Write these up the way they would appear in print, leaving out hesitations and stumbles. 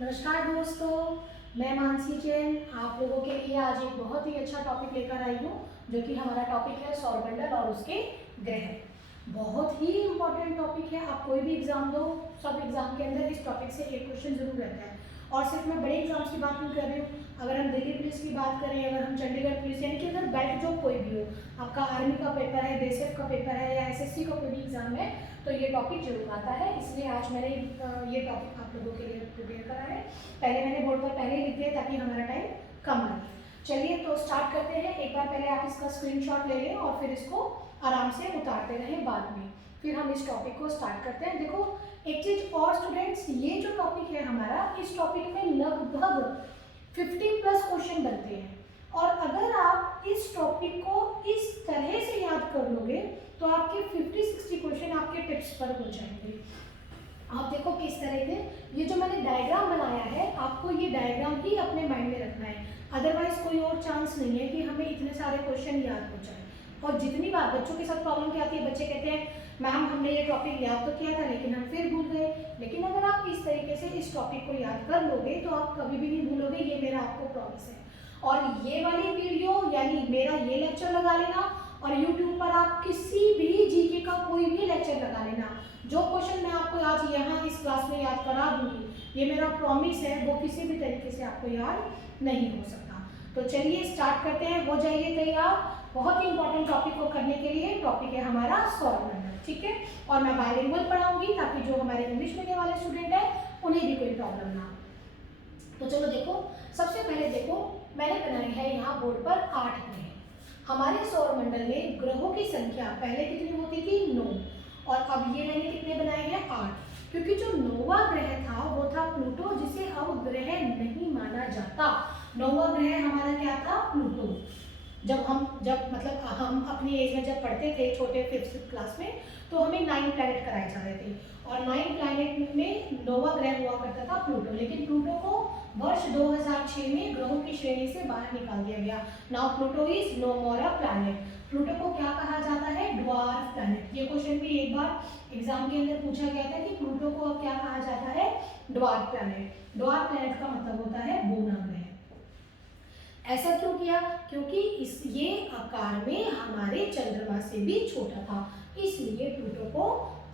नमस्कार दोस्तों, मैं मानसी जैन आप लोगों के लिए आज एक बहुत ही अच्छा टॉपिक लेकर आई हूँ, जो कि हमारा टॉपिक है सौरमंडल और उसके ग्रह। बहुत ही इम्पोर्टेंट टॉपिक है। आप कोई भी एग्जाम दो, सब एग्जाम के अंदर इस टॉपिक से एक क्वेश्चन जरूर रहता है। और सिर्फ मैं बड़े एग्जाम्स की बात नहीं कर रही हूँ। अगर हम दिल्ली पुलिस की बात करें, अगर हम चंडीगढ़ पुलिस, यानी कि अगर बेल्ट जॉब कोई भी हो, आपका आर्मी का पेपर है, बीएसएफ का पेपर है या एसएससी का कोई भी एग्जाम है, तो ये टॉपिक जरूर आता है। इसलिए आज मैंने ये टॉपिक आप लोगों के लिए प्रिपेयर करा है। पहले मैंने बोर्ड पर पहले ही लिख दिया ताकि हमारा टाइम कम लगे। चलिए तो स्टार्ट करते हैं। एक बार पहले आप इसका स्क्रीनशॉट ले लें और फिर इसको आराम से उतारते रहें। बाद में फिर हम इस टॉपिक को स्टार्ट करते हैं। देखो एक चीज और स्टूडेंट्स, ये जो टॉपिक है हमारा, इस टॉपिक में लगभग 50 प्लस क्वेश्चन बनते हैं। और अगर आप इस टॉपिक को इस तरह से याद कर लोगे तो आपके 50-60 क्वेश्चन आपके टिप्स पर हो जाएंगे। आप देखो किस तरह के, ये जो मैंने डायग्राम बनाया है, आपको ये डायग्राम ही अपने माइंड में रखना है। अदरवाइज कोई और चांस नहीं है कि हमें इतने सारे क्वेश्चन याद हो जाए। और जितनी बार बच्चों के साथ प्रॉब्लम क्या आती है, बच्चे कहते हैं मैम हमने ये टॉपिक याद तो किया था लेकिन हम फिर भूल गए। लेकिन अगर आप इस तरीके से इस टॉपिक को याद कर लोगे तो आप कभी भी नहीं भूलोगे, ये मेरा आपको प्रॉमिस है। और ये वाली वीडियो यानी मेरा ये लेक्चर लगा लेना, और यूट्यूब पर आप किसी भी जीके का कोई भी लेक्चर लगा लेना। जो क्वेश्चन मैं आपको आज यहाँ इस क्लास में याद करा दूंगी, ये मेरा प्रॉमिस है, वो किसी भी तरीके से आपको याद नहीं हो सकता। तो चलिए स्टार्ट करते हैं, हो जाइए तैयार। बहुत ही इंपॉर्टेंट टॉपिक को करने के लिए टॉपिक है हमारा सौरमंडल, ठीक है। और मैं बायलिंगुअल पढ़ाऊंगी ताकि जो हमारे इंग्लिश मीडियम वाले स्टूडेंट हैं उन्हें भी कोई प्रॉब्लम ना हो। तो चलो देखो, सबसे पहले देखो मैंने बनाई है यहाँ बोर्ड पर 8 ग्रह। हमारे सौरमंडल में ग्रहों की संख्या पहले कितनी होती थी? 9। और अब ये मैंने कितने बनाए हैं? 8। क्योंकि जो 9वां ग्रह था वो था प्लूटो, जिसे अब ग्रह नहीं माना जाता। 9वां ग्रह हमारा क्या था? प्लूटो। जब हम अपनी एज में जब पढ़ते थे छोटे 5th क्लास में, तो हमें 9 प्लैनेट कराए जा रहे थे। और 9 प्लैनेट में 9वां ग्रह हुआ करता था प्लूटो। लेकिन प्लूटो को वर्ष 2006 में ग्रहों की श्रेणी से बाहर निकाल दिया गया। Now Pluto is no more a planet. Pluto को क्या कहा जाता है? Dwarf planet. ये क्वेश्चन भी एक बार एग्जाम के अंदर पूछा गया था कि प्लूटो को अब क्या कहा जाता है? Dwarf planet. ड्वार्फ प्लैनेट का मतलब होता है बूना ग्रह। ऐसा क्यों किया? क्योंकि ये आकार में हमारे चंद्रमा से भी छोटा था, इसलिए प्लूटो को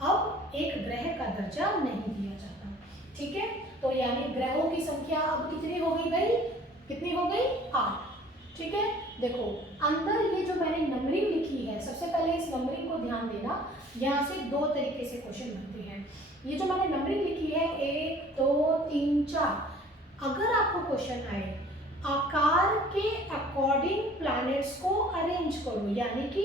अब एक ग्रह का दर्जा नहीं दिया जाता, ठीक है। तो यानी ग्रहों की संख्या अब कितनी हो गई? कितनी हो गई? 8, ठीक है। देखो अंदर ये जो मैंने नंबरिंग लिखी है, सबसे पहले इस नंबरिंग को ध्यान देना। यहाँ से 2 तरीके से क्वेश्चन बनते हैं। ये जो मैंने नंबरिंग लिखी है 1 2 3 4, अगर आपको क्वेश्चन आए आकार के अकॉर्डिंग प्लैनेट्स को अरेंज करो, यानी कि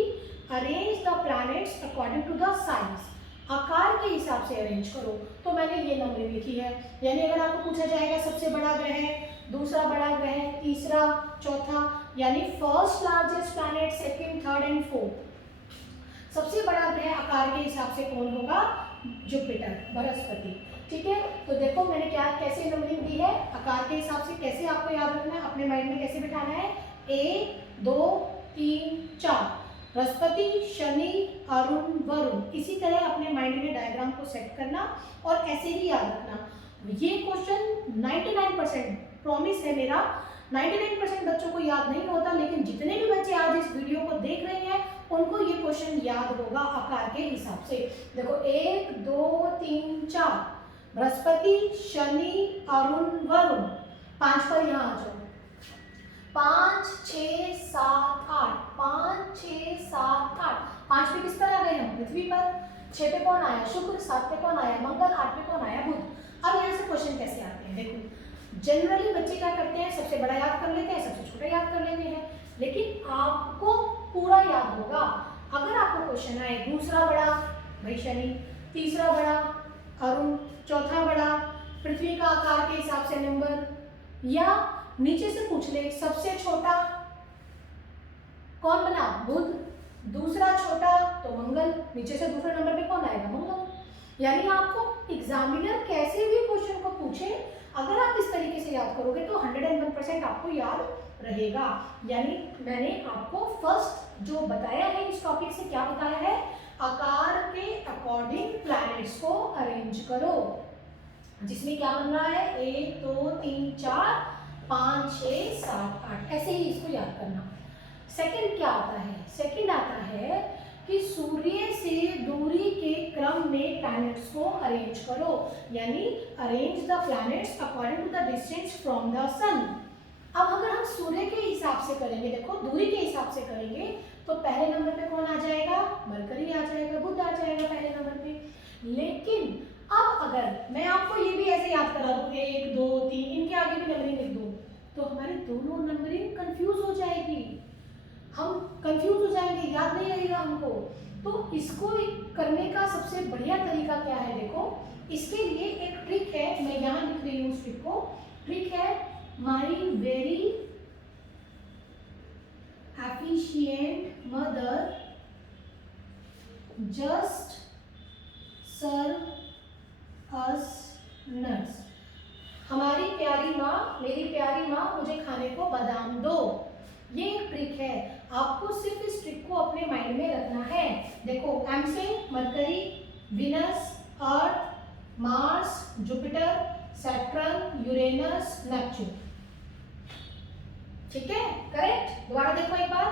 arrange the planets according to the size, आकार के हिसाब से अरेंज करो, तो मैंने ये नंबरिंग लिखी है। यानी अगर आपको पूछा जाएगा सबसे बड़ा ग्रह, दूसरा बड़ा ग्रह, तीसरा, चौथा, यानी first largest planet, second, third and fourth. सबसे बड़ा ग्रह आकार के हिसाब से कौन होगा? जुपिटर, बृहस्पति, ठीक है। तो देखो मैंने कैसे नंबरिंग दी है, आकार के हिसाब से। कैसे आपको याद रखना है, अपने माइंड में कैसे बिठाना है? 1 2 3 4, बृहस्पति, शनि, अरुण, वरुण। इसी तरह अपने माइंड में डायग्राम को सेट करना और ऐसे ही याद रखना। ये क्वेश्चन 99% प्रॉमिस है मेरा, 99% बच्चों को याद नहीं होता, लेकिन जितने भी बच्चे आज इस वीडियो को देख रहे हैं उनको ये क्वेश्चन याद होगा आकार के हिसाब से। देखो 1 2 3 4, बृहस्पति, शनि, अरुण, वरुण। 5 पर यहाँ आ जाओ। 5 6 7 8, 5 6 7 8। 5 पे किस पर आ गए हम? पृथ्वी पर। 6 पे कौन आया? शुक्र। 7 पे कौन आया? मंगल। 8 पे कौन आया? बुध। अब यहाँ से क्वेश्चन कैसे आते हैं? देखो जनरली बच्चे क्या करते हैं, सबसे बड़ा याद कर लेते हैं, सबसे छोटा याद कर लेते हैं, लेकिन आपको पूरा याद होगा। अगर आपको क्वेश्चन आए दूसरा बड़ा भाई शनि, तीसरा बड़ा अरुण, चौथा बड़ा पृथ्वी का आकार के हिसाब से नंबर, या नीचे से पूछ ले सबसे छोटा कौन बना? बुध। दूसरा छोटा तो मंगल, नीचे से दूसरे नंबर पे कौन आएगा? मंगल। यानी आपको एग्जामिनर कैसे भी क्वेश्चन को पूछे, अगर आप इस तरीके से याद करोगे तो 101% आपको याद रहेगा। यानी मैंने आपको फर्स्ट जो बताया है इस टॉपिक से, क्या बताया है? आकार के अकॉर्डिंग प्लैनेट्स को अरेंज करो। जिसमें क्या बन रहा है 1 2 3 4 5 6 7 8, ऐसे ही इसको याद करना। सेकंड क्या आता है? सेकंड आता है कि सूर्य से दूरी के क्रम में प्लैनेट्स को अरेंज करो, यानी arrange the planets according to the distance from the sun. अब अगर हम सूर्य के हिसाब से करेंगे, देखो दूरी के हिसाब से करेंगे, तो पहले नंबर पे कौन आ जाएगा? मरकरी आ जाएगा, बुध आ जाएगा पहले नंबर पे। लेकिन अब अगर मैं आपको ये भी ऐसे याद करा दूं 1 2 3, इनके आगे भी नंबरिंग लिख दूं, तो हमारे दोनों नंबरिंग कंफ्यूज हो जाएगी, हम कंफ्यूज हो जाएंगे, याद नहीं रहेगा हमको। तो इसको करने का सबसे बढ़िया तरीका क्या है? देखो इसके लिए एक ट्रिक है, मैं यहाँ लिख रही हूँ उस ट्रिक को। ट्रिक है my very efficient mother just serve us nuts. हमारी प्यारी माँ, मेरी प्यारी माँ मुझे खाने को बादाम दो। ये एक ट्रिक है, आपको सिर्फ इस ट्रिक को अपने माइंड में रखना है। देखो एम से Mercury, Venus, Earth, Mars, Jupiter, Saturn, Uranus, Neptune. ठीक है, करेक्ट। दोबारा देखो एक बार,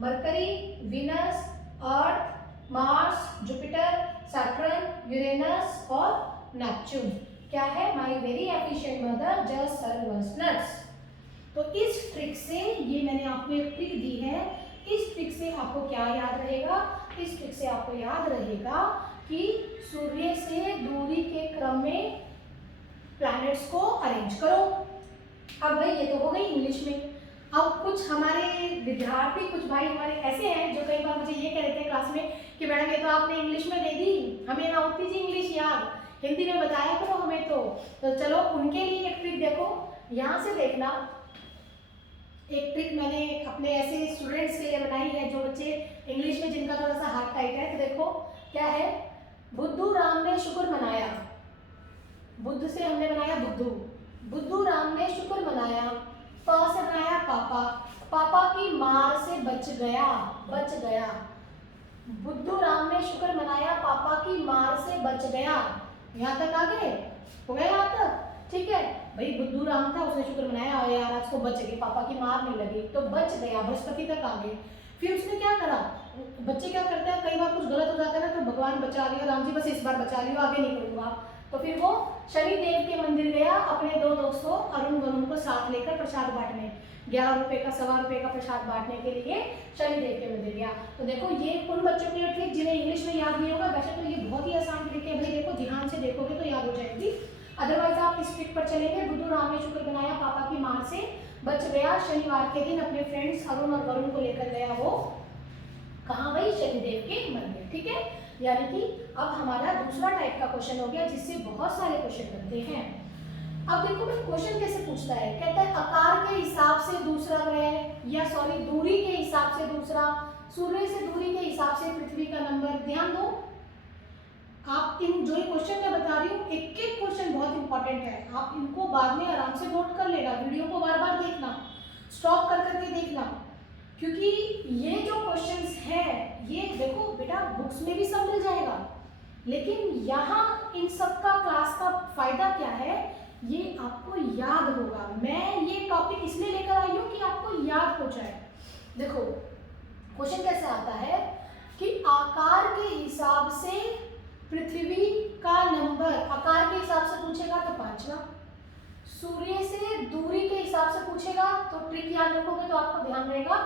Mercury, Venus, Earth, Mars, Jupiter, Saturn, Uranus और नेपच्यून। क्या है? My very efficient mother just serve us nuts. तो इस ट्रिक से, ये मैंने आपको एक ट्रिक दी है, इस ट्रिक से आपको क्या याद रहेगा? इस ट्रिक से आपको याद रहेगा कि सूर्य से दूरी के क्रम में प्लैनेट्स को अरेंज करो। अब भाई ये तो हो गई इंग्लिश में। अब कुछ हमारे विद्यार्थी, कुछ भाई हमारे ऐसे हैं जो कई बार मुझे ये कह रहे थे क्लास में कि मैडम ये तो आपने इंग्लिश में दे दी, हमें ना होती जी इंग्लिश याद, हिंदी में बताया करो हमें। तो चलो उनके लिए एक ट्रिक देखो, यहाँ से देखना। एक ट्रिक मैंने अपने ऐसे स्टूडेंट्स के लिए बनाई है जो बच्चे इंग्लिश में जिनका थोड़ा सा हार्ट टाइट है। तो देखो क्या है, बुद्धू राम ने शुक्र मनाया, बुद्ध से हमने बनाया बुद्धू, बुद्धू राम ने शुक्र मनाया, प से बनाया पापा, पापा की मार से बच गया, बच गया। बुद्धू राम ने शुक्र मनाया, पापा की मार से बच गया। यहाँ तक आ गए? हो गया यहाँ तक? ठीक है भाई, बुद्धू राम था, उसने शुक्र मनाया और यार आज को बच गए, पापा की मार नहीं लगी, तो बच गया, बृहस्पति तक आ गए। फिर उसने क्या करा? बच्चे क्या करते हैं, कई बार कुछ गलत हो जाता है ना, तो भगवान बचा लियो, राम जी बस इस बार बचा लियो, आगे नहीं करूँगा। तो फिर वो शनि देव के मंदिर गया, अपने 2 दोस्तों अरुण वरुण को साथ लेकर प्रसाद बांटने, 11 रुपए का, 1.25 रुपए का प्रसाद बांटने के लिए शनि देव के मंदिर गया। तो देखो ये उन बच्चों के लिए ट्रिक जिन्हें इंग्लिश में याद नहीं होगा, वैसे तो ये बहुत ही आसान ट्रिक है भाई, देखो ध्यान से देखोगे तो याद हो जाएगी। अदरवाइज आप इस ट्रिक पर चलेंगे, बुद्धू राम ने शुक्र बनाया, पापा की मार से बच गया, शनिवार के दिन अपने फ्रेंड्स अरुण और वरुण को लेकर गया वो कहाँ भाई? शनिदेव के मंदिर। ठीक है, यानी कि अब हमारा दूसरा टाइप का क्वेश्चन हो गया जिससे बहुत सारे क्वेश्चन बनते हैं। अब देखो भाई क्वेश्चन कैसे पूछता है, कहता है आकार के हिसाब से दूसरा ग्रह, या सॉरी दूरी के हिसाब से दूसरा, सूर्य से दूरी के हिसाब से पृथ्वी का नंबर। ध्यान दो, आप इन जो क्वेश्चन मैं बता रही हूँ, एक एक क्वेश्चन बहुत इंपॉर्टेंट है, आप इनको बाद में आराम से नोट कर लेना, वीडियो को बार बार देखना, स्टॉप कर करके देखना, क्योंकि ये जो क्वेश्चंस हैं ये देखो बेटा बुक्स में भी सब मिल जाएगा, लेकिन यहाँ इन सब का क्लास का फायदा क्या है, ये आपको याद होगा। मैं ये टॉपिक इसलिए लेकर आई हूँ कि आपको याद हो जाए। देखो क्वेश्चन कैसे आता है कि आकार के हिसाब से पृथ्वी का नंबर, आकार के हिसाब से पूछेगा तो 5वां, सूर्य से दूरी के हिसाब से पूछेगा तो ट्रिक याद रखोगे तो आपको ध्यान रहेगा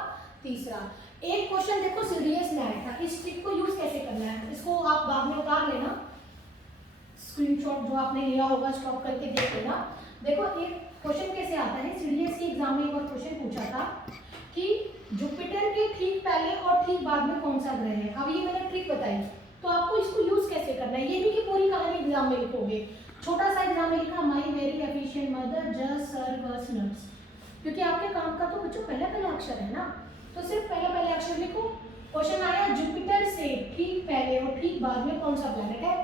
तीसरा। एक क्वेश्चन देखो सीडीएस में आया था, इस ट्रिक को यूज कैसे करना है इसको आप बाद में उतार लेना, स्क्रीनशॉट जो आपने लिया होगा स्टॉप करके देख लेना। देखो एक क्वेश्चन कैसे आता है, सीडीएस के एग्जाम में एक और क्वेश्चन पूछा था कि जुपिटर के ठीक पहले और ठीक बाद में कौन सा ग्रह है। अब ये मैंने ट्रिक बताई, तो आपको इसको यूज कैसे करना है, ये भी कि पूरी कहानी एग्जाम में लिखोगे, छोटा सा एग्जाम में लिखा my very efficient mother just serve us nuts, क्योंकि आपके काम का तो बच्चों पहला पहला अक्षर है ना, तो सिर्फ पहला पहला अक्षर लिखो। क्वेश्चन आया जुपिटर से ठीक पहले और ठीक बाद में कौन सा प्लैनेट है,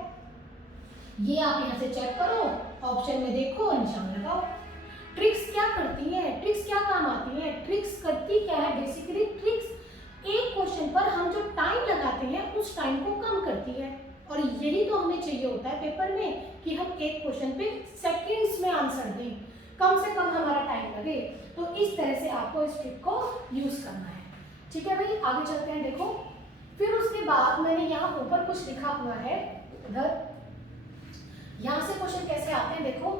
ये आप यहाँ से चेक करो, ऑप्शन में देखो, निशान लगाओ। ट्रिक्स क्या करती है, ट्रिक्स क्या काम आती है, ट्रिक्स करती क्या है, बेसिकली ट्रिक्स एक क्वेश्चन पर हम जो टाइम लगाते हैं उस टाइम को कम करती है। और यही तो हमें चाहिए होता है पेपर में कि हम एक क्वेश्चन पे सेकंड्स में आंसर दें, कम से कम हमारा टाइम लगे। तो इस तरह से आपको इस ट्रिक को यूज करना है। ठीक है भाई, आगे चलते हैं। देखो फिर उसके बाद मैंने यहाँ ऊपर कुछ लिखा हुआ है, इधर यहाँ से क्वेश्चन कैसे आते हैं। देखो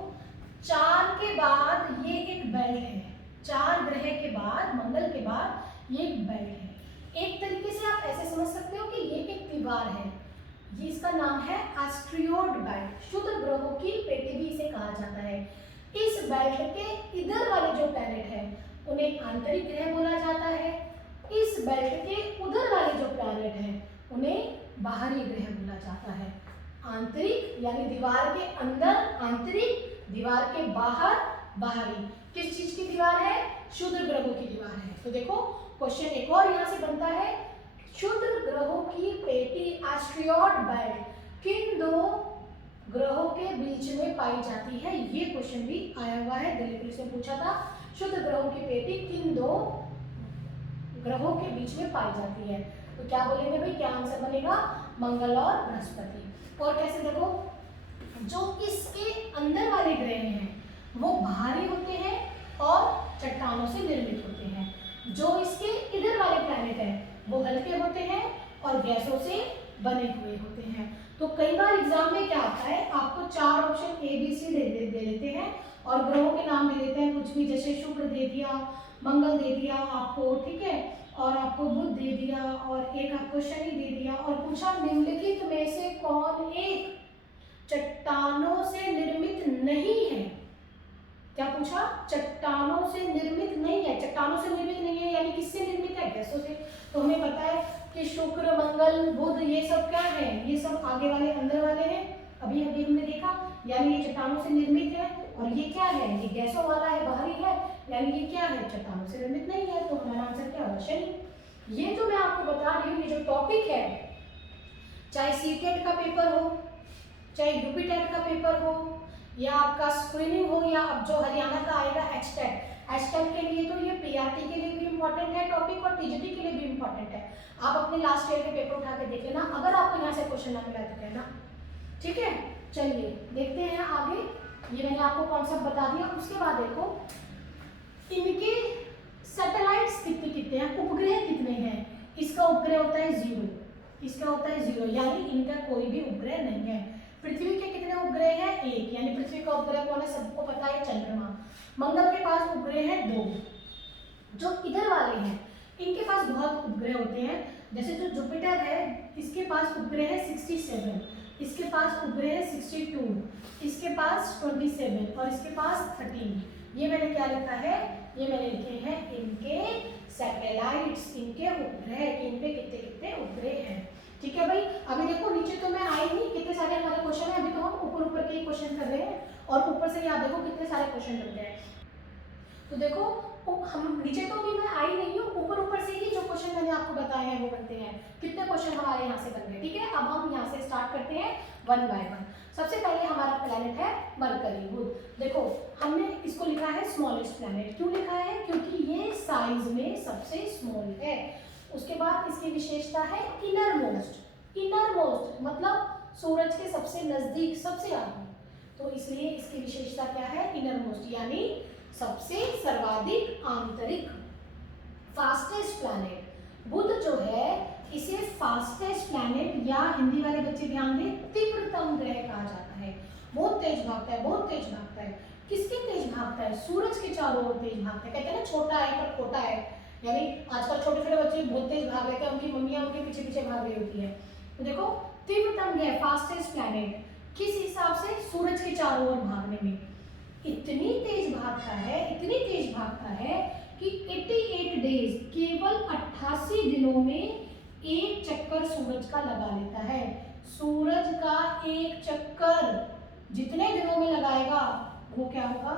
4 के बाद ये एक बेल्ट है, 4 ग्रह के बाद, मंगल के बाद ये एक बेल्ट है। एक तरीके से आप ऐसे समझ सकते हो कि ये एक दीवार है, ये इसका नाम है एस्ट्रियोड बेल्ट, क्षुद्र ग्रहों की पेटी भी इसे कहा जाता है। इस बेल्ट के इधर वाले जो प्लैनेट है उन्हें आंतरिक ग्रह बोला जाता है, इस बेल्ट के उधर वाले जो प्लैनेट है उन्हें बाहरी ग्रह बोला जाता है। आंतरिक यानी दीवार के अंदर आंतरिक, दीवार के बाहर बाहरी। किस चीज की दीवार है? क्षुद्र ग्रहों की दीवार है। तो देखो क्वेश्चन एक और यहाँ से बनता है, क्षुद्र ग्रहों की पेटी एस्ट्रियोड बेल्ट किन 2 ग्रहों के बीच में पाई जाती है? ये क्वेश्चन भी आया हुआ है, दिल्ली पुलिस ने पूछा था, क्षुद्र ग्रहों की पेटी किन 2 ग्रहों के बीच में पाई जाती है? तो क्या बोलेंगे भाई, क्या आंसर बनेगा? मंगल और बृहस्पति। और कैसे? देखो जो इसके अंदर वाले ग्रह हैं वो भारी होते हैं और चट्टानों से निर्मित होते हैं, जो इसके इधर वाले प्लैनेट हैं वो हल्के होते हैं और गैसों से बने हुए होते हैं। तो कई बार एग्जाम में क्या आता है, आपको 4 ऑप्शन ए बी सी दे देते हैं और ग्रहों के नाम दे देते हैं कुछ भी, जैसे शुक्र दे दिया, मंगल दे दिया आपको, ठीक है, और आपको बुध दे दिया और एक आपको शनि दे दिया, और पूछा निम्नलिखित में से कौन एक चट्टानों से निर्मित नहीं है। क्या पूछा? चट्टानों से निर्मित नहीं है। चट्टानों से निर्मित नहीं है यानी किससे निर्मित है? गैसों से। तो हमें पता है कि शुक्र, मंगल, बुध ये सब क्या है? ये सब आगे वाले अंदर वाले हैं, अभी अभी हमने देखा, यानी ये चट्टानों से निर्मित है। और ये क्या है? ये गैसों वाला है, बाहरी है, यानी ये क्या है? चट्टानों से निर्मित नहीं है। तो हमारा आंसर क्या होगा? शनि। ये जो मैं आपको बता रही हूँ, ये जो टॉपिक है, चाहे सीटेट का पेपर हो, चाहे यूपीटेट का पेपर हो, या आपका स्क्रीनिंग हो, या अब जो हरियाणा का आएगा एचटेट, एचटेट के लिए तो ये पीआरटी के लिए भी इम्पोर्टेंट है टॉपिक और टीजीटी के लिए भी इम्पोर्टेंट है। आप अपने लास्ट ईयर के पेपर उठा के देख लेना, अगर आपको यहाँ से क्वेश्चन ना मिला तो कहना। ठीक है, चलिए देखते हैं आगे। ये मैंने आपको कॉन्सेप्ट बता दिया। उसके बाद देखो इनके सैटेलाइट्स कितने कितने हैं, उपग्रह कितने हैं। इसका उपग्रह होता है 0, इसका होता है 0, यानी इनका कोई भी उपग्रह नहीं है। पृथ्वी के कितने उपग्रह हैं? 1, यानी पृथ्वी का उपग्रह कौन है? सबको पता है, चंद्रमा। मंगल के पास उपग्रह है 2। जो इधर वाले हैं इनके पास बहुत उपग्रह होते हैं, जैसे जो जुपिटर है इसके पास उपग्रह है 67, इसके पास उपग्रह है 62, इसके पास 27 और इसके पास 13। ये मैंने क्या लिखा है? ये मैंने लिखे हैं इनके सैटेलाइट्स, इनके उपग्रह, कि इन पे कितने कितने उपग्रह हैं। ठीक है भाई, अभी देखो नीचे तो मैं आई नहीं, कितने सारे हमारे क्वेश्चन है, अभी तो हम ऊपर ऊपर के ही क्वेश्चन कर रहे हैं और ऊपर से ही आप देखो कितने सारे क्वेश्चन बन गए। तो देखो हम नीचे तो अभी मैं आई नहीं हूँ, ऊपर ऊपर से ही जो क्वेश्चन मैंने आपको बताए हैं वो बनते हैं। कितने क्वेश्चन हमारे यहाँ से बन गए। ठीक है, अब हम यहाँ से स्टार्ट करते हैं 1 बाय 1। सबसे पहले हमारा प्लैनेट है मरकरी, बुध। देखो हमने इसको लिखा है स्मॉलेस्ट प्लैनेट। क्यों लिखा है? क्योंकि ये साइज में सबसे स्मॉल है। उसके बाद इसकी विशेषता है इनर मोस्ट। इनर मोस्ट मतलब सूरज के सबसे नजदीक, सबसे आगे, तो इसलिए इसकी विशेषता क्या है? इनर मोस्ट, यानी सबसे सर्वाधिक आंतरिक। फास्टेस्ट प्लैनेट बुध जो है इसे फास्टेस्ट प्लैनेट या हिंदी वाले बच्चे ध्यान दें तीव्रतम ग्रह कहा जाता है। बहुत तेज भागता है, बहुत तेज भागता है। किसके तेज भागता है? सूरज के चारों ओर तेज भागता है। कहते हैं ना छोटा है पर खोटा है, यानी आजकल छोटे छोटे बच्चे बहुत तेज भाग रहे थे, उनकी मम्मियां उनके पीछे पीछे भाग रही होती है। तो देखो तीव्रतम ग्रह फास्टेस्ट प्लैनेट किस हिसाब से? सूरज के चारों ओर भागने में इतनी तेज भागता है, इतनी तेज भागता है कि 88 डेज, केवल 88 दिनों में एक चक्कर सूरज का लगा लेता है। सूरज का एक चक्कर जितने दिनों में लगाएगा वो क्या होगा?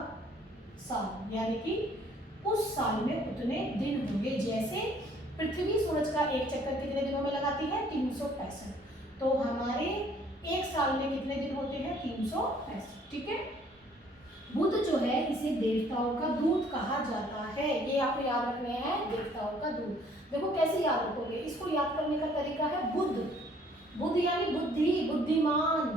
साल, यानी कि उस साल में उतने दिन होंगे। जैसे पृथ्वी सूरज का एक चक्कर कितने दिनों में लगाती है? 365। तो हमारे एक साल में कितने दिन होते हैं? 365। ठीक है, बुध जो है इसे देवताओं का दूत कहा जाता है। ये आपको याद रखने हैं, देवताओं का दूत। देखो कैसे याद रखोगे, इसको याद करने का तरीका है बुध। बुध यानी बुद्धि, बुद्धिमान,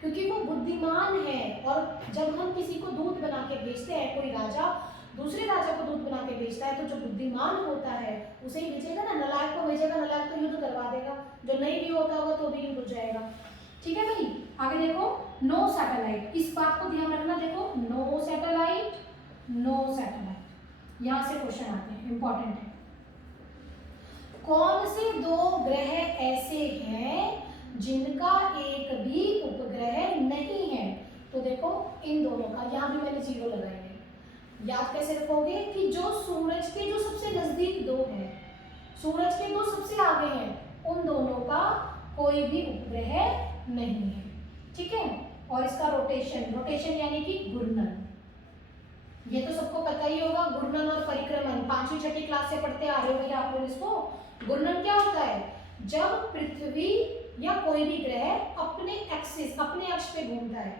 क्योंकि वो बुद्धिमान है। और जब हम किसी को दूत बना के भेजते हैं, कोई राजा दूसरे राजा को दूत बना के भेजता है, तो जो बुद्धिमान होता है उसे ही भेजेगा ना, नलायक को भेजेगा, नलायक तो युद्ध करवा देगा, जो नहीं भी होता होगा तो भी युद्ध हो जाएगा। ठीक है भाई, आगे देखो नो सैटेलाइट, इस बात को ध्यान रखना, देखो नो सैटेलाइट, नो सैटेलाइट, यहां से क्वेश्चन आते हैं, इंपॉर्टेंट है। कौन से दो ग्रह ऐसे हैं जिनका एक भी उपग्रह नहीं है? तो देखो इन दोनों का, यहां भी मैंने जीरो लगाए हैं। याद कैसे रखोगे कि जो सूरज के जो सबसे नजदीक दो हैं, सूरज के दो सबसे आगे हैं, उन दोनों का कोई भी उपग्रह नहीं है। ठीक है, और इसका रोटेशन, रोटेशन यानी कि घूर्णन, ये तो सबको पता ही होगा। घूर्णन और परिक्रमण 5वीं 6वीं क्लास से पढ़ते आ रहे हो भैया आप लोग इसको। घूर्णन क्या होता है? जब पृथ्वी या कोई भी ग्रह अपने एक्सिस, अपने अक्ष पे घूमता है,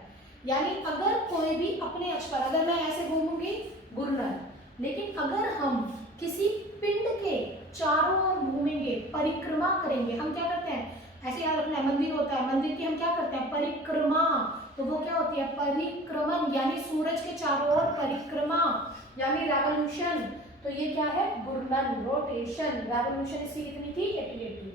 यानी अगर कोई भी अपने अक्ष पर, अगर मैं ऐसे घूमूंगी घूर्णन, लेकिन अगर हम किसी पिंड के चारों ओर घूमेंगे, परिक्रमा करेंगे, हम क्या करते हैं, ऐसे याद रखना है, मंदिर होता है, मंदिर की हम क्या करते हैं, परिक्रमा, तो वो क्या होती है, परिक्रमण, यानी सूरज के चारों ओर परिक्रमा यानी रेवोल्यूशन, तो ये क्या है, घूर्णन, रोटेशन। रेवोल्यूशन इसकी कितनी थी, 88।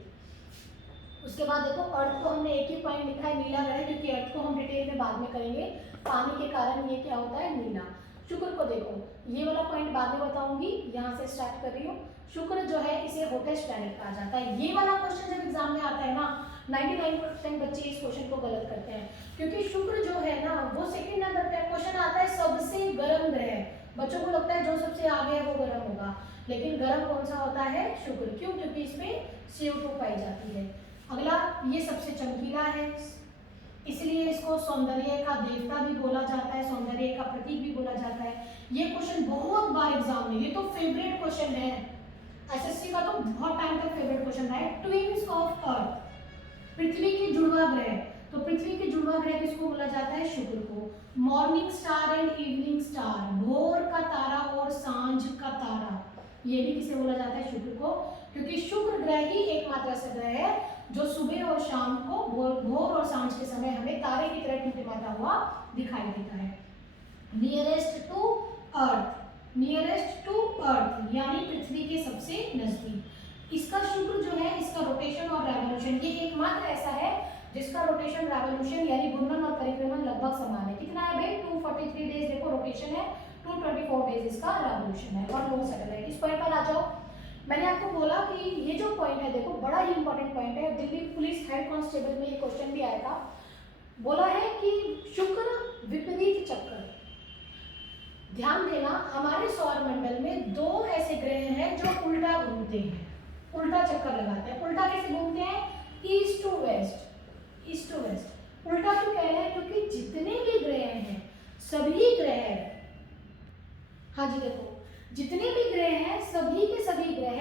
उसके बाद देखो अर्थ को हमने एक ही पॉइंट लिखा है, नीला ग्रह, क्योंकि अर्थ को हम डिटेल में बाद में करेंगे, पानी के कारण ये क्या होता है, नीला। शुक्र को देखो, ये वाला पॉइंट बाद में बताऊंगी, यहाँ से स्टार्ट कर रही हूँ। शुक्र जो है इसे होटेस्ट प्लैनेट कहा जाता है। ये वाला क्वेश्चन जब एग्जाम में आता है ना, 99% बच्चे इस क्वेश्चन को गलत करते हैं, क्योंकि शुक्र जो है ना वो सेकंड नंबर पे क्वेश्चन आता है सबसे गर्म ग्रह। बच्चों को लगता है जो सबसे आगे है वो गर्म होगा, लेकिन गर्म कौन सा होता है, शुक्र। क्यों? क्योंकि इसमें CO2 पाई जाती है। अगला, ये सबसे चमकीला है, इसलिए इसको सौंदर्य का देवता भी बोला जाता है, सौंदर्य का प्रतीक भी बोला जाता है। ये क्वेश्चन बहुत बार एग्जाम में, ये तो फेवरेट क्वेश्चन है, SSC का तो बहुत टाइम तक फेवरेट क्वेश्चन रहा है। ट्विन्स ऑफ अर्थ, पृथ्वी के जुड़वा ग्रह, तो पृथ्वी के जुड़वा ग्रह किसको बोला जाता है, शुक्र को। Morning star and evening star, भोर का तारा और सांझ का तारा, ये भी किसे बोला जाता है, शुक्र को, क्योंकि शुक्र ग्रह ही एकमात्र ऐसा ग्रह है जो सुबह और शाम को, भोर और सांझ के समय हमें तारे की तरह टिमटिमाता हुआ दिखाई देता है। Nearest to earth, nearest to earth यानी पृथ्वी के सबसे नजदीक। इसका शुक्र जो है, इसका रोटेशन और रेवोल्यूशन, ये एकमात्र ऐसा है जिसका रोटेशन, रेवोल्यूशन यानी घूर्णन और परिक्रमण लगभग समान है। कितना है भाई, 243 डेज देखो रोटेशन है, 224 डेज इसका रेवोल्यूशन है, और नो सैटेलाइट। इस पॉइंट पर आ जाओ। मैंने आपको बोला कि ये जो पॉइंट है देखो बड़ा ही इंपॉर्टेंट पॉइंट है, दिल्ली पुलिस हेड कांस्टेबल में ये क्वेश्चन भी आया था। बोला है कि शुक्र विपरीत चक्र, ध्यान देना, हमारे सौर मंडल में दो ऐसे ग्रह हैं जो उल्टा घूमते हैं, उल्टा चक्कर लगाते हैं। उल्टा कैसे घूमते हैं, east to west, east to west. उल्टा क्यों कह रहे हैं, क्योंकि जितने भी ग्रह हैं सभी ग्रह, हाँ जी देखो, जितने भी ग्रह हैं सभी के सभी ग्रह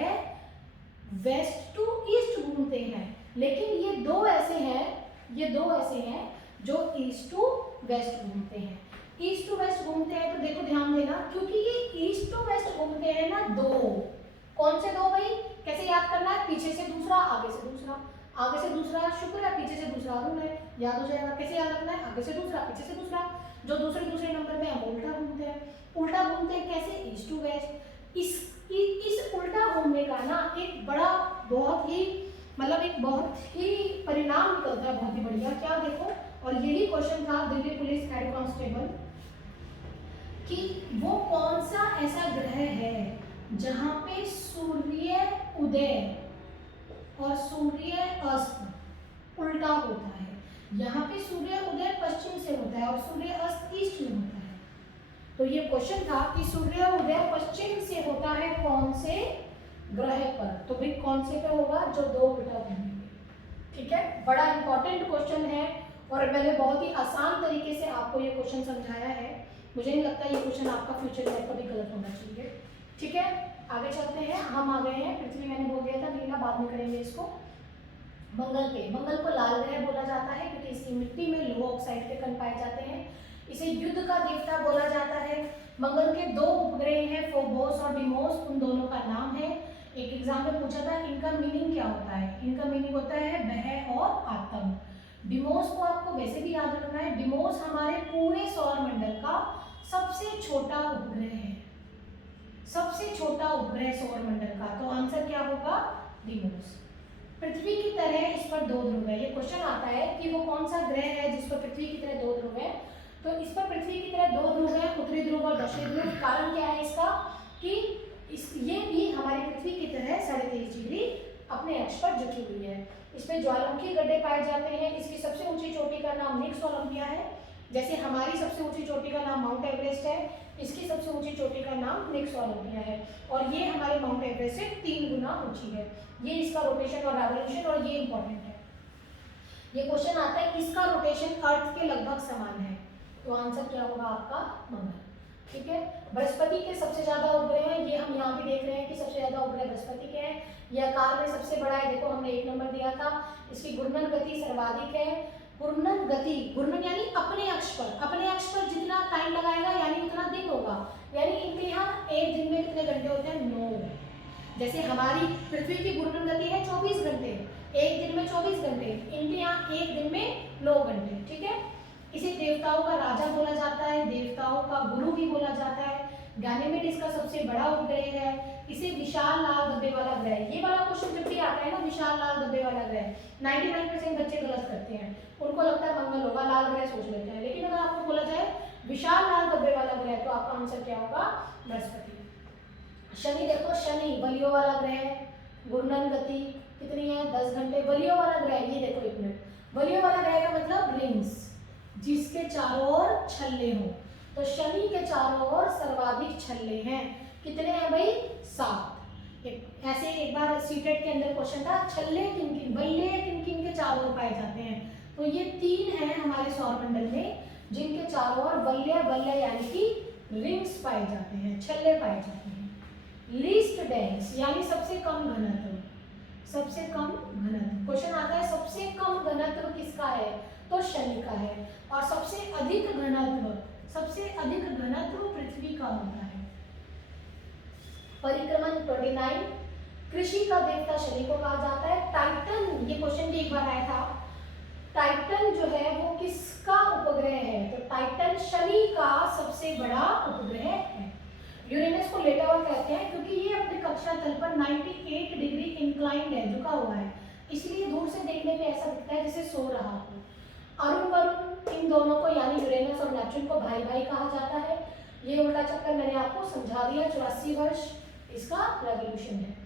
वेस्ट टू ईस्ट घूमते हैं, लेकिन ये दो ऐसे हैं, ये दो ऐसे हैं जो ईस्ट टू वेस्ट घूमते हैं। ईस्ट टू वेस्ट घूमते हैं तो देखो ध्यान देना, क्योंकि ये ईस्ट टू वेस्ट घूमते हैं ना दो, कौन से दो भाई, कैसे याद करना है, पीछे से दूसरा, आगे से दूसरा, आगे से दूसरा शुक्र है, पीछे से दूसरा अरुण है, याद हो जाएगा। कैसे याद रखना है, आगे से दूसरा, पीछे से दूसरा, जो दूसरे दूसरे नंबर में हम उल्टा घूमते हैं। उल्टा घूमते हैं कैसे, ईस्ट टू वेस्ट। इस उल्टा घूमने का ना एक बड़ा, बहुत ही मतलब एक बहुत ही परिणाम निकलता है, बहुत ही बढ़िया। क्या देखो, और यही क्वेश्चन था दिल्ली पुलिस हेड कांस्टेबल कि वो कौन सा ऐसा ग्रह है जहां पे सूर्य उदय और सूर्य अस्त उल्टा होता है। यहाँ पे सूर्य उदय पश्चिम से होता है और सूर्य अस्त ईस्ट में होता है। तो ये क्वेश्चन था कि सूर्य उदय पश्चिम से होता है कौन से ग्रह पर, तो भाई कौन से पे होगा, जो दो उल्टा घूमेंगे। ठीक है, बड़ा इंपॉर्टेंट क्वेश्चन है और मैंने बहुत ही आसान तरीके से आपको ये क्वेश्चन समझाया है। मुझे नहीं लगता ये क्वेश्चन आपका फ्यूचर में कभी गलत होना चाहिए। ठीक है, आगे चलते हैं। हम आ गए हैं पृथ्वी, मैंने बोल दिया था नीला, बाद में करेंगे इसको। मंगल पे, मंगल को लाल ग्रह बोला जाता है क्योंकि इसकी मिट्टी में लोह ऑक्साइड के कण पाए जाते हैं। इसे युद्ध का देवता बोला जाता है। मंगल के दो उपग्रह हैं, फोबोस और डिमोस, उन दोनों का नाम है। एक एग्जाम में पूछा था इनका मीनिंग क्या होता है। इनका मीनिंग होता है वह और आतंक। डिमोस को आपको वैसे भी याद रखना है, डिमोस हमारे पूरे सौरमंडल का सबसे छोटा उपग्रह है, सबसे छोटा उपग्रह सौरमंडल का। तो आंसर क्या होगा, डिमोस। पृथ्वी की तरह इस पर 2 ध्रुव है। ये क्वेश्चन आता है कि वो कौन सा ग्रह है जिस पर पृथ्वी की तरह 2 ध्रुव है। तो इस पर पृथ्वी की तरह 2 ध्रुव है, उत्तरी ध्रुव और दक्षिणी ध्रुव। कारण क्या है इसका कि ये भी हमारी पृथ्वी की तरह 23.5 डिग्री अपने अक्ष पर झुकी हुई है। इसमें ज्वालामुखी गड्ढे पाए जाते हैं। इसकी सबसे ऊंची चोटी का नाम निक्स ओलंपिया है। जैसे हमारी सबसे ऊंची चोटी का नाम माउंट एवरेस्ट है, इसकी सबसे ऊंची चोटी का नाम निक्स ओलंपिया है। और ये हमारे माउंट एवरेस्ट से 3 गुना ऊंची है। ये इसका रोटेशन और रेवोल्यूशन, और ये इंपॉर्टेंट है। ये क्वेश्चन आता है किसका रोटेशन अर्थ के लगभग समान है। तो आंसर क्या होगा आपका, मंगल। ठीक है। बृहस्पति के सबसे ज्यादा उपग्रह हैं, ये हम यहाँ भी देख रहे हैं कि सबसे ज्यादा उपग्रह बृहस्पति के हैं। यह आकार में सबसे बड़ा है, देखो हमने 1 नंबर दिया था। इसकी घूर्णन गति सर्वाधिक है। घूर्णन गति, घूर्णन यानी अपने अक्ष पर, अपने अक्ष पर जितना टाइम लगाएगा यानी उतना दिन होगा। यानी इनके यहाँ एक दिन में कितने घंटे होते हैं, 9। जैसे हमारी पृथ्वी की घूर्णन गति है 24 घंटे, एक दिन में 24 घंटे, इनके यहाँ एक दिन में 9 घंटे। ठीक है। इसे देवताओं का राजा बोला जाता है, देवताओं का गुरु भी बोला जाता है। गैनीमेड इसका सबसे बड़ा उपग्रह है। इसे विशाल लाल धब्बे वाला ग्रह, ये वाला क्वेश्चन जब भी आता है ना, विशाल लाल धब्बे वाला ग्रह, 99% बच्चे गलत करते हैं। उनको लगता है मंगल होगा, लाल ग्रह सोच लेते हैं। लेकिन अगर आपको बोला जाए विशाल लाल धब्बे वाला ग्रह, तो आपका आंसर क्या होगा, बृहस्पति। शनि देखो, शनि बलियों वाला ग्रह, घूर्णन गति कितनी है, 10 घंटे। बलियों वाला ग्रह, ये देखो 1 मिनट, बलियों वाला ग्रह का मतलब रिंग्स, जिसके चारों ओर छल्ले हो। तो शनि के चारों ओर सर्वाधिक छल्ले हैं। कितने हैं भाई, 7। ऐसे एक बार सीटेट के अंदर क्वेश्चन था, छल्ले किन किन, बल्ले किन किन के चारों ओर पाए जाते हैं। तो ये 3 हैं हमारे सौरमंडल में जिनके चारों ओर बल्ले, बल्ले यानी कि रिंग्स पाए जाते हैं, छल्ले पाए जाते हैं। लीस्ट डेंस यानी सबसे कम घनत्व, सबसे कम घनत्व। क्वेश्चन आता है सबसे कम घनत्व किसका है, तो शनि का है। और सबसे अधिक घनत्व, सबसे अधिक घनत्व पृथ्वी का होता है। परिक्रमण 29, कृषि का देवता शनि को कहा जाता है। टाइटन, ये क्वेश्चन भी एक बार आया था, टाइटन जो है वो किसका उपग्रह है, तो टाइटन शनि का सबसे बड़ा उपग्रह है। यूरेनस को लेटा हुआ कहते हैं क्योंकि ये अपने कक्षा तल पर 98 डिग्री इंक्लाइंड है, झुका हुआ है, इसलिए दूर से देखने पे ऐसा दिखता है जैसे सो रहा हो। अरुण वरुण, इन दोनों को यानी यूरेनस और नेपच्यून को भाई भाई कहा जाता है। ये उल्टा चक्कर मैंने आपको समझा दिया, 84 वर्ष इसका रेवोल्यूशन है।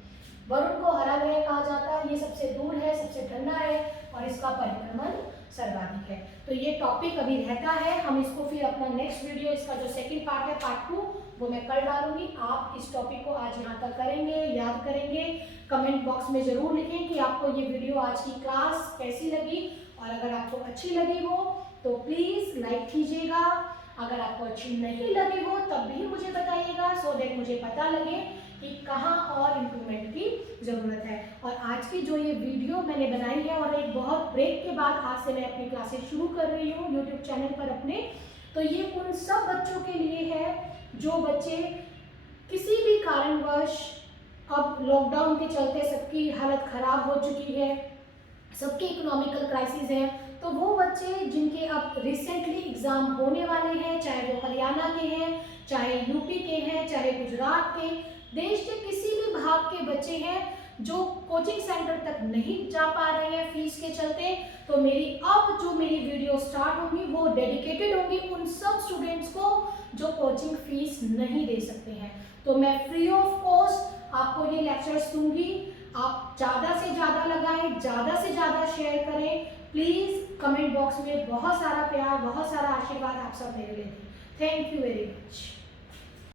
वरुण को हरा ग्रह कहा जाता है, ये सबसे दूर है, सबसे ठंडा है और इसका परिक्रमण सर्वाधिक है। तो ये टॉपिक अभी रहता है, हम इसको फिर अपना नेक्स्ट वीडियो, इसका जो सेकंड पार्ट है पार्ट 2, वो मैं कल डालूंगी। आप इस टॉपिक को आज यहाँ तक करेंगे, याद करेंगे। कमेंट बॉक्स में जरूर लिखें कि आपको ये वीडियो, आज की क्लास कैसी लगी, और अगर आपको अच्छी लगी हो तो प्लीज़ लाइक कीजिएगा। अगर आपको अच्छी नहीं लगी हो तब भी मुझे बताइएगा, सो दैट मुझे पता लगे कि कहाँ और इम्प्रूवमेंट की ज़रूरत है। और आज की जो ये वीडियो मैंने बनाई है, और एक बहुत ब्रेक के बाद आज से मैं अपनी क्लासेस शुरू कर रही हूँ यूट्यूब चैनल पर अपने, तो ये उन सब बच्चों के लिए है जो बच्चे किसी भी कारणवश, अब लॉकडाउन के चलते सबकी हालत ख़राब हो चुकी है, सबके इकोनॉमिकल क्राइसिस हैं, तो वो बच्चे जिनके अब रिसेंटली एग्ज़ाम होने वाले हैं, चाहे वो हरियाणा के हैं, चाहे यूपी के हैं, चाहे गुजरात के, देश के किसी भी भाग के बच्चे हैं जो कोचिंग सेंटर तक नहीं जा पा रहे हैं फीस के चलते, तो मेरी वीडियो स्टार्ट होगी वो डेडिकेटेड होगी उन सब स्टूडेंट्स को जो कोचिंग फीस नहीं दे सकते हैं। तो मैं फ्री ऑफ कॉस्ट आपको ये लेक्चर्स दूंगी। आप ज़्यादा से ज़्यादा लगाएं, ज़्यादा से ज़्यादा शेयर करें प्लीज़। कमेंट बॉक्स में बहुत सारा प्यार, बहुत सारा आशीर्वाद आप सब मेरे लिए दें। Thank you very much.